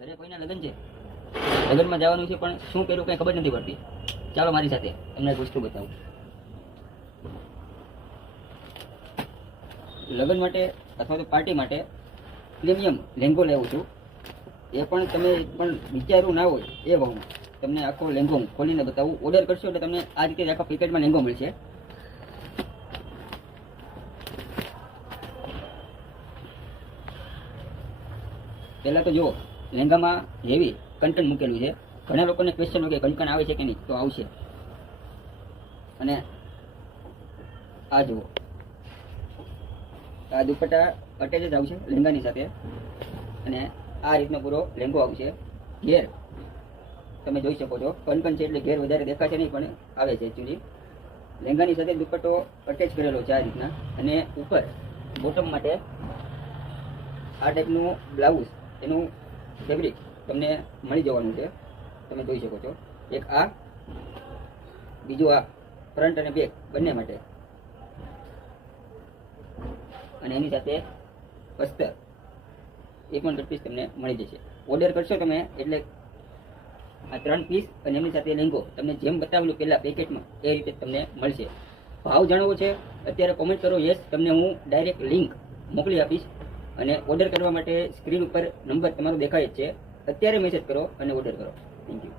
ઘરે કોઈના લગ્ન છે, લગ્નમાં જવાનું છે પણ શું કર્યું કંઈ ખબર નથી પડતી. ચાલો મારી સાથે તમને એક વસ્તુ બતાવું. લગ્ન માટે અથવા તો પાર્ટી માટે પ્રીમિયમ લેંગો લેવું છું. એ પણ તમે પણ વિચારવું ના હોય એ ભાવમાં તમને આખો લેંગો ખોલીને બતાવું. ઓર્ડર કરશો એટલે તમને આ રીતે આખા પેકેટમાં લેંગો મળશે. પહેલાં તો જુઓ, લેંગામાં હેવી કન્ટેન્ટ મૂકેલું છે. ઘણા લોકોને ક્વેશ્ચન હોય કે કંકણ આવે છે કે નહીં, તો આવશે. અને આ જુઓ, આ દુપટ્ટા અટેચ જ આવશે લેંગાની સાથે. અને આ રીતનો પૂરો લેંગો આવશે. ઘેર તમે જોઈ શકો છો, કંકણ છે એટલે ઘેર વધારે દેખાશે નહીં, પણ આવે છે એકચ્યુઅલી. લેંગાની સાથે દુપટ્ટો અટેચ કરેલો છે આ રીતના. અને ઉપર બોટમ માટે આ ટાઈપનું બ્લાઉઝ, એનું ફેબ્રિક તમને મળી જવાનું છે. તમે જોઈ શકો છો. એક આ, બીજું આ, ફ્રન્ટ અને બેક બંને માટે. અને એની સાથે અસ્તર એ પણ કટ પીસ તમને મળી જશે. ઓર્ડર કરશો તમે એટલે આ 3 પીસ અને એમની સાથે લેંગો તમને જેમ બતાવેલું પહેલાં પેકેટમાં એ રીતે તમને મળશે. ભાવ જાણવો છે અત્યારે કોમેન્ટ કરો, યસ, તમને હું ડાયરેક્ટ લિંક મોકલી આપીશ. અને ઓર્ડર કરવા માટે સ્ક્રીન ઉપર નંબર તમારો દેખાય જ છે. અત્યારે મેસેજ કરો અને ઓર્ડર કરો. Thank you.